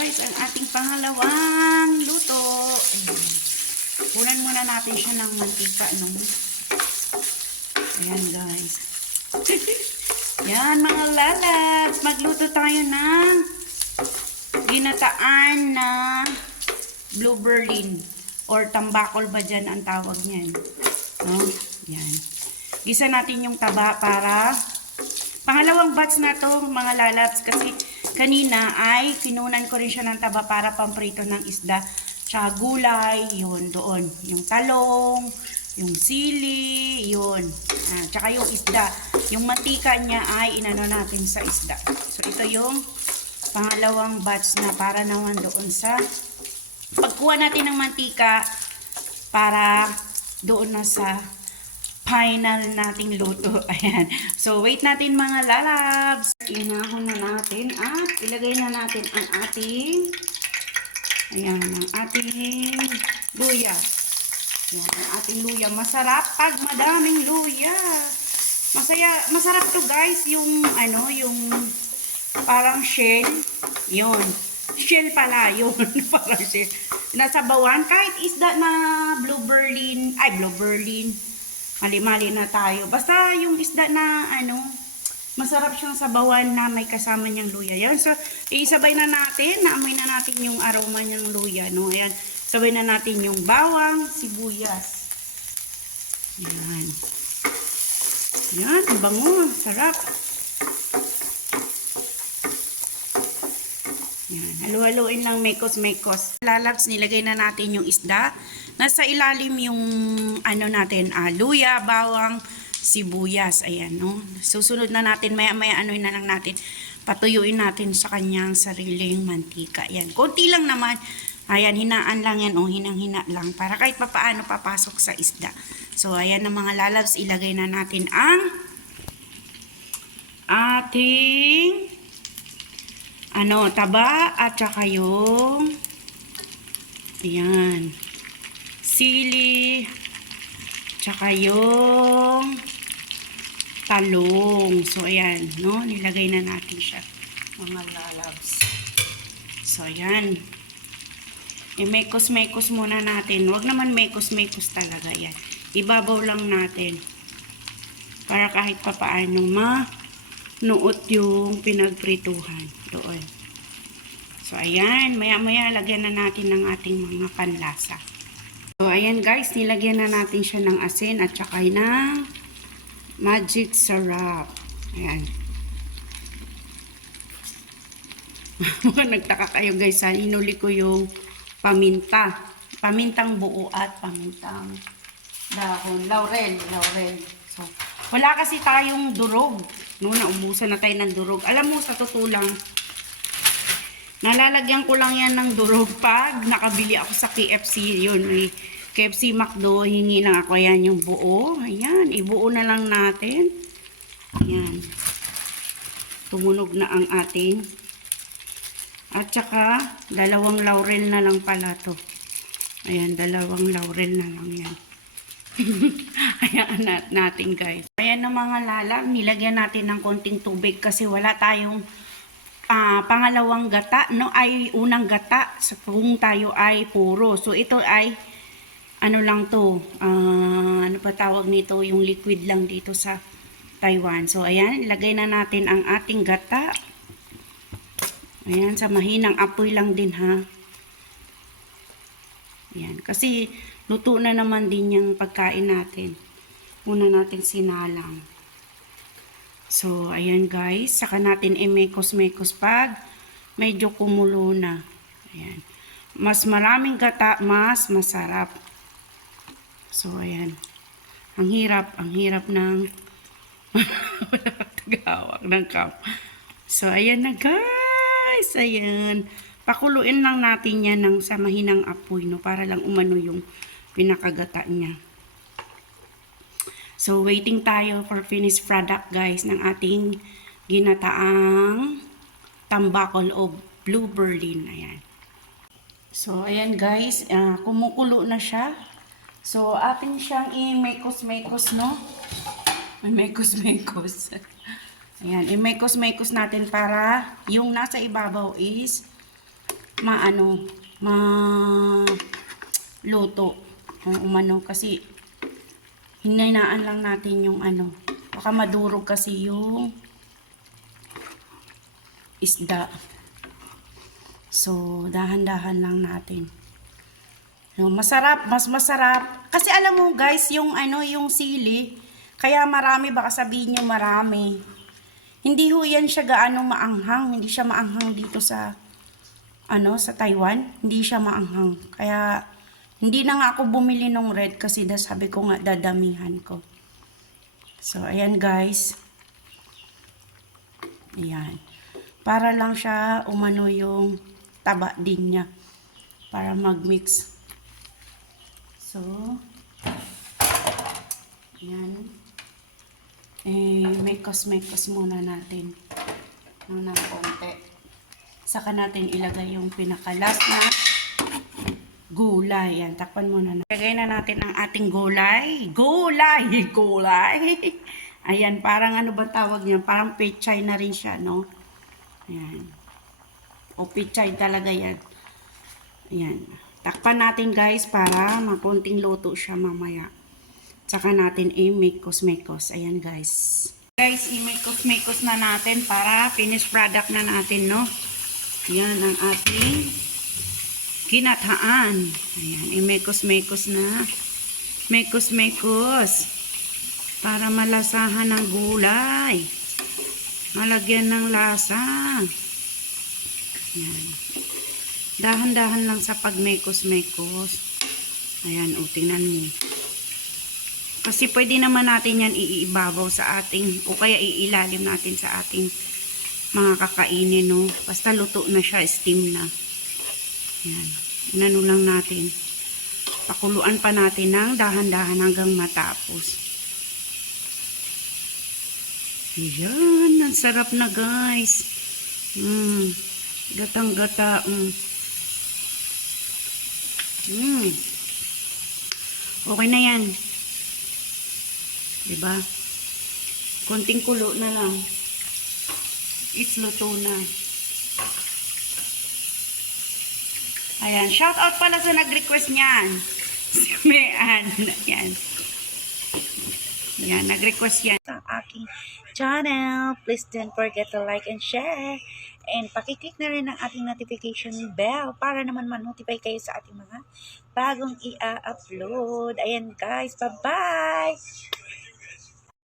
guys, ang ating pangalawang luto. Kunan muna natin siya ng mantika, no? Ayan, guys. Yan, mga lalabs. Magluto tayo ng ginataan na blue berlin or tambakol ba dyan ang tawag niyan. No? Yan. Gisa natin yung taba para pangalawang batch na to, mga lalabs, kasi kanina ay kinunan ko rin siya ng taba para pamprito ng isda. Tsaka gulay, yun, doon. Yung talong, yung sili, yun. Tsaka yung isda. Yung mantika niya ay inano natin sa isda. So, ito yung pangalawang batch na para naman doon sa pagkuha natin ng mantika para doon na sa final nating luto. Ayan. So, wait natin mga lalabs. Inahon na natin at ilagay na natin ang ating luya. Ayan, ang ating luya. Masarap pag madaming luya. Masarap to guys, yung parang shell. Yun. Shell pala, yun. Parang shell. Nasabawan, kahit isda na blue berlin, mali-mali na tayo. Basta yung isda na masarap siyang sabawan na may kasama niyang luya. Yan. So, isabay na natin, naamoy na natin yung aroma niyang luya, no? Ayan. Sabay na natin yung bawang, sibuyas. Yan. Yan, ang bango. Sarap. Yan. Halu-haluin lang mekos-mekos. Lalabs, nilagay na natin yung isda. Nasa ilalim yung luya, bawang, sibuyas. Ayan, no? Susunod na natin, maya-maya na lang natin. Patuyuin natin sa kanyang sariling mantika. Ayan, konti lang naman. Ayan, hinaan lang yan, hinang-hina lang. Para kahit papaano papasok sa isda. So, ayan na mga lalabs, ilagay na natin ang ating taba at saka yung ayan, sili, tsaka yung talong. So, ayan, no? Nilagay na natin siya, mga lalabs. So, ayan. I-mekos-mekos muna natin. Huwag naman mekos-mekos talaga, yan. Ibabaw lang natin. Para kahit papaano manuot yung pinagprituhan. Doon. So, ayan. Maya-maya, lagyan na natin ng ating mga panlasa. So, ayan guys, nilagyan na natin siya ng asin at saka ng magic sarap. Ayan. Nagtaka kayo guys, inuli ko yung paminta. Pamintang buo at pamintang dahon. Laurel. So, wala kasi tayong durog. No, naubusan na tayo ng durog. Alam mo, sa totoo lang, nalalagyan ko lang yan ng durog pag nakabili ako sa KFC. Yun, may KFC McDo, hingi lang ako yan yung buo. Ayan, ibuo na lang natin. Ayan. Tumunog na ang ating. At saka, dalawang laurel na lang pala to. Ayan, dalawang laurel na lang yan. Ayan natin guys. Ayan na mga lalab, nilagyan natin ng konting tubig kasi wala tayong pangalawang gata, no, ay unang gata kung tayo ay puro. So ito ay lang to, ano pa tawag nito, yung liquid lang dito sa Taiwan. So ayan, ilagay na natin ang ating gata. Ayan, sa mahinang apoy lang din ha. Ayan, kasi luto na naman din yung pagkain natin. Una natin sinalang. So, ayan guys, saka natin i-mekos-mekos pag medyo kumulo na. Ayan. Mas maraming gata, mas masarap. So, ayan. Ang hirap ng tagawag ng cup. So, ayan na guys. Ayan. Pakuluin lang natin yan ng sa mahinang apoy, no, para lang umano yung pinakagata niya. So, waiting tayo for finished product, guys, ng ating ginataang tambakol o blue berlin. Ayan. So, ayan, guys. Kumukulo na siya. So, atin siyang i-mekos-mekos, no? Mekos-mekos. Ayan, i-mekos-mekos natin para yung nasa ibabaw is maano, luto. Kung umano, kasi hinayaan lang natin yung ano, baka madurog kasi yung isda. So, dahan-dahan lang natin. No, masarap, mas masarap. Kasi alam mo guys, yung ano, yung sili, kaya marami, baka sabihin nyo marami. Hindi ho yan siya gaano maanghang. Hindi siya maanghang dito sa, ano, sa Taiwan. Hindi siya maanghang. Kaya, hindi na nga ako bumili ng red kasi sabi ko nga dadamihan ko. So, ayan guys. Ayan. Para lang siya umano yung taba din niya. Para mag-mix. So, ayan. Mekos muna natin. Ng konti. Saka natin ilagay yung pinakalas na gulay. Yan, takpan muna na. Ilagay na natin ang ating gulay. Gulay! Ayan, parang ano ba tawag niya? Parang pechay na rin siya, no? Ayan. O pechay talaga yan. Ayan. Takpan natin guys para makunting luto siya mamaya. Saka natin i-mekos. Ayan guys. Guys, i-mekos na natin para finished product na natin, no? Ayan ang ating ginataan. Ayan, i-mekos na. Mekos. Para malasahan ng gulay. Malagyan ng lasa. Ayan. Dahan-dahan lang sa pag-mekos. Ayan, o, tingnan mo. Kasi pwede naman natin yan iibabaw sa ating, o kaya iilalim natin sa ating mga kakainin, no? Basta luto na siya, steam na. Ayan. Inano lang natin. Pakuluan pa natin ng dahan-dahan hanggang matapos. Ayan. Ang sarap na, guys. Gatang-gata. Okay na yan. Diba? Konting kulo na lang. Isluto na. Ayan. Shout out pala sa nag-request niyan. Si Mayan. Ayan. Ayan. Nag-request yan. Sa aking channel. Please don't forget to like and share. And pakiclick na rin ang ating notification bell para naman ma-notify kayo sa ating mga bagong i-upload. Ayan guys. Bye-bye!